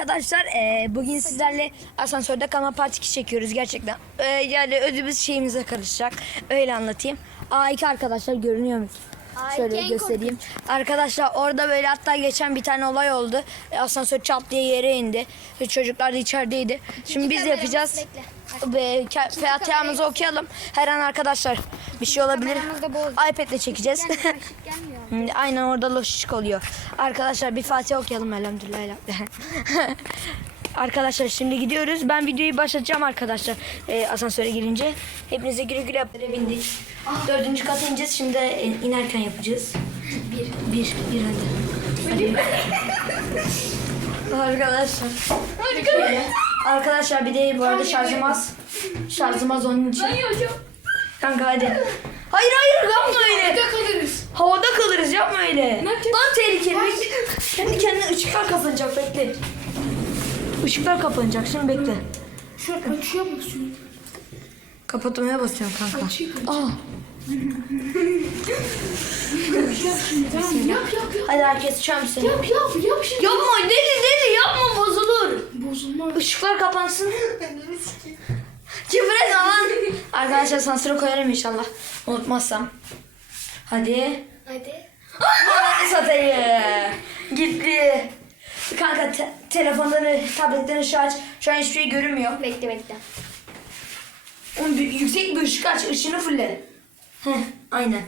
arkadaşlar eee, bugün sizlerle asansörde kalma part 2 çekiyoruz gerçekten. Eee, yani özümüz şeyimize karışacak. Öyle anlatayım. A2 arkadaşlar görünüyor mu? A2 Şöyle göstereyim. Arkadaşlar orada böyle hatta geçen bir tane olay oldu. E, asansör çat diye yere indi. E, Çocuklar da içerideydi. Şimdi biz yapacağız. Ve Fatiha'mızı okuyalım. Her an arkadaşlar bir şey olabilir. iPad'le çekeceğiz. Aynen orada loşluk oluyor. Arkadaşlar bir Fatiha okuyalım elhamdülillah. arkadaşlar şimdi gidiyoruz. Ben videoyu başlatacağım arkadaşlar. Ee, asansöre girince. Hepinize güle güle bindik. Dördüncü kata ineceğiz. Şimdi e, inerken yapacağız. Bir. Bir. Bir hadi. hadi. arkadaşlar. Arkadaşlar bir de bu arada şarjım az. Şarjım az onun için. Kanka hadi. Hayır hayır yapma öyle. kalırız. Havada kalırız yapma öyle. Lan tehlikeli. Kendi kendine ışıklar kapanacak bekle. Işıklar kapanacak şimdi bekle. Şu an açıyor musun? Kapatmaya basıyorum kanka. Açıyor. Aa, Tamam yap yap yap. hadi herkes çöm seni. Yap yap yap şimdi. Yapma deli deli yapma bozulur. Bozulma. Işıklar kapansın. Küfür etme lan. Arkadaşlar sansürü koyarım inşallah. Unutmazsam. Hadi. Hadi. Ananı satayım. Gitti. Kanka te- telefondan, tabletten ışığı aç. Şu an hiçbir şey görünmüyor. Bekle bekle. Oğlum bir, yüksek bir ışık aç. ışığını fulle. Heh, aynen.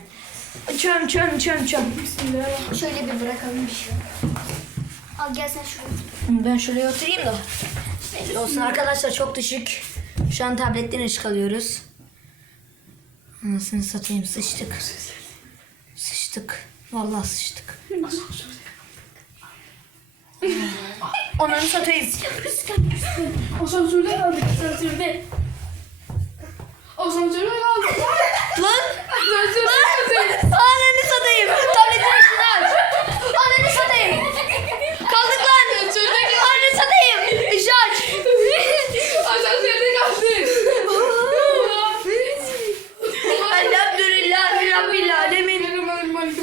Çöm çöm çöm çöm. Bismillah. Şöyle bir bırakalım bir şey. Al gel sen şuraya. Ben şuraya oturayım da. Belli olsun arkadaşlar çok düşük. Şu an tabletten ışık alıyoruz. Anasını satayım sıçtık. Sıçtık. Vallahi sıçtık. Onları satayım. Asansörde kaldık asansörde. Asansörde kaldık. Lan! Asansörde kaldık. Ananı satayım. Tabletin ışığını aç. Ananı satayım. Kaldık lan. Ananı satayım. Işığı aç. Asansörde kaldık. Elhamdülillah Rabbil Alemin. Bırak bırak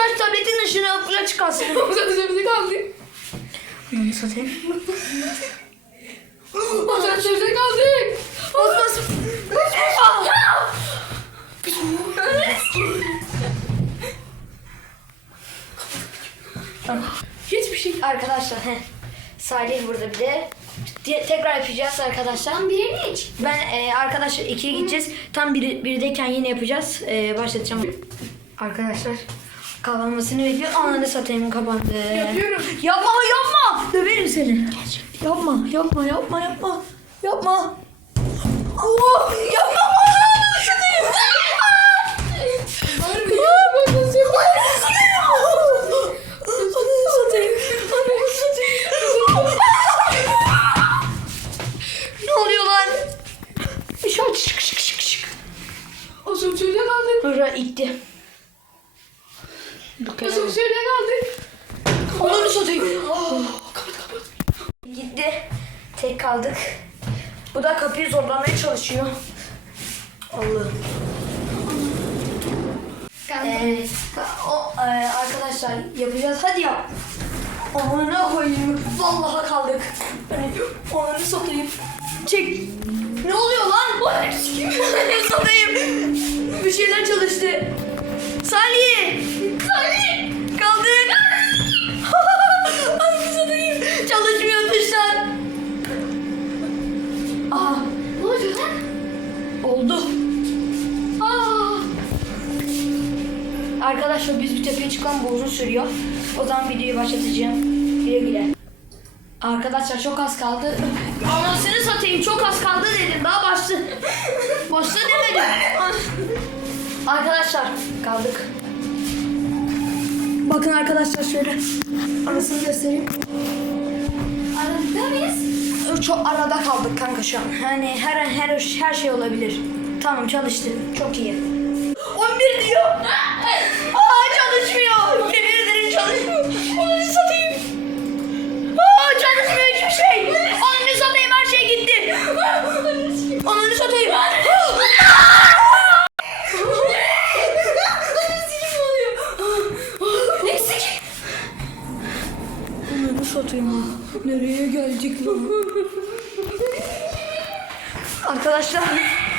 aç tabletin ışığını çıkarsın. Asansörde kaldık. Ananı satayım. Asansörde kaldık. Bas bas. Bas bas. Hiçbir şey. Arkadaşlar he. Salih burada bir de. Diye- tekrar yapacağız arkadaşlar. Tam birini iç. Ben e, arkadaşlar ikiye gideceğiz. Tam bir, birdeyken yine yapacağız. E, başlatacağım. Arkadaşlar kapanmasını bekliyor. Ananı satayım kapandı. Yapıyorum. Yapma yapma. Döverim seni. Yapma yapma yapma yapma. Yapma. Oh, yapma ananı satayım. Var mı? Yapma asansörde. Ananı satayım. Ananı satayım. Ananı satayım. Ne oluyor lan? Şu an şık şık şık şık. Asansörde kaldık. Bura itti. Asansörde kaldık. Ananı satayım. Gitti. Tek kaldık. Bu da kapıyı zorlamaya çalışıyor. Allah'ım. Ee, o, e, arkadaşlar yapacağız. Hadi yap. Amına koyayım. Vallahi kaldık. Hani onları satayım. Çek. Ne oluyor lan? Onları satayım. Bir şeyler çalıştı. Salih. Salih. Arkadaşlar biz bir tepeye çıkalım bu uzun sürüyor. O zaman videoyu başlatacağım. Güle güle. Arkadaşlar çok az kaldı. Anasını satayım çok az kaldı dedim. Daha başlı. Başla demedim. Arkadaşlar kaldık. Bakın arkadaşlar şöyle. Anasını göstereyim. Arada mıyız? Çok arada kaldık kanka şu an. Yani her her her şey olabilir. Tamam çalıştı. Çok iyi. Ha. Nereye geldik lan? Arkadaşlar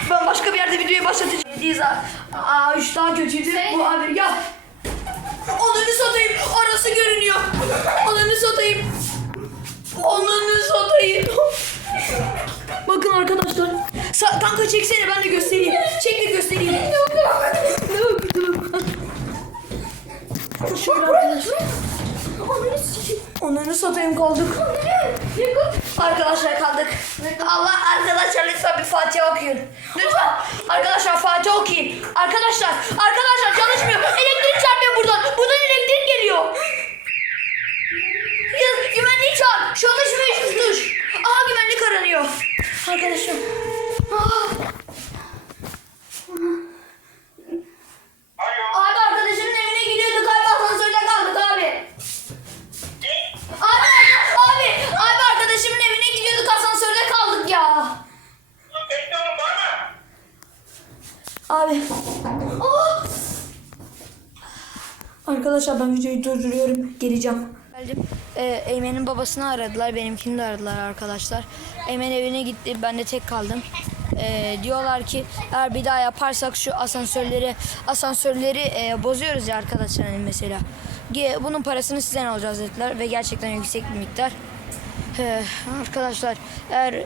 ben başka bir yerde videoyu başlatacağım. Değiliz ha. Aa üç daha kötüydü. Bu abi ya. Ananı satayım. Arası görünüyor. Ananı satayım. Ananı satayım. Bakın arkadaşlar. Sa kanka çeksene ben de göstereyim. Çek Satayım kaldık. Arkadaşlar kaldık. Allah arkadaşlar lütfen bir Fatiha okuyun. Lütfen. Arkadaşlar Fatiha okuyun. Arkadaşlar, arkadaşlar çalışmıyor. Elektrik çarpıyor buradan. Buradan elektrik geliyor. Ya, güvenliği çağır. Çalışmıyor hiçbir tuş. Aha güvenlik aranıyor. Arkadaşım. Ah. Abi arkadaşımın evine gidiyorduk abi asansörde kaldık abi. Abi, abi, abi arkadaşımın evine gidiyorduk asansörde kaldık ya. Abi. Ah! Arkadaşlar ben videoyu durduruyorum. Geleceğim. Geldim. Ee, Eymen'in babasını aradılar. Benimkini de aradılar arkadaşlar. Eymen evine gitti. Ben de tek kaldım. Ee, diyorlar ki eğer bir daha yaparsak şu asansörleri asansörleri e, bozuyoruz ya arkadaşlar hani mesela. Bunun parasını sizden alacağız dediler ve gerçekten yüksek bir miktar. Ee, arkadaşlar eğer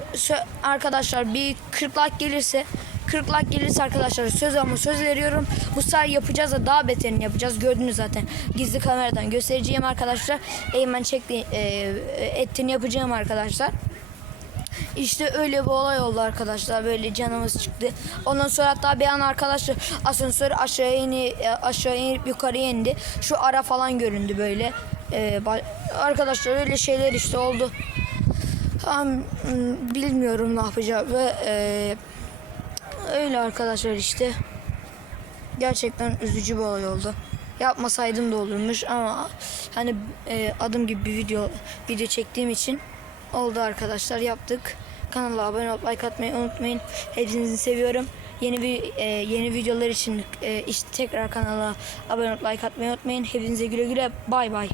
arkadaşlar bir 40 like gelirse 40 like gelirse arkadaşlar söz ama söz veriyorum. Bu sefer yapacağız da daha beterini yapacağız. Gördünüz zaten. Gizli kameradan göstereceğim arkadaşlar. Eymen çekti e, ettiğini yapacağım arkadaşlar. İşte öyle bir olay oldu arkadaşlar. Böyle canımız çıktı. Ondan sonra hatta bir an arkadaşlar asansör aşağıya ini aşağı inip yukarıya indi. Şu ara falan göründü böyle. Ee, arkadaşlar öyle şeyler işte oldu. Tam bilmiyorum ne yapacağım ve e, öyle arkadaşlar işte. Gerçekten üzücü bir olay oldu. Yapmasaydım da olurmuş ama hani e, adım gibi bir video video çektiğim için oldu arkadaşlar yaptık. Kanala abone olup like atmayı unutmayın. Hepinizi seviyorum. Yeni bir e, yeni videolar için e, işte tekrar kanala abone olup like atmayı unutmayın. Hepinize güle güle. Bay bay.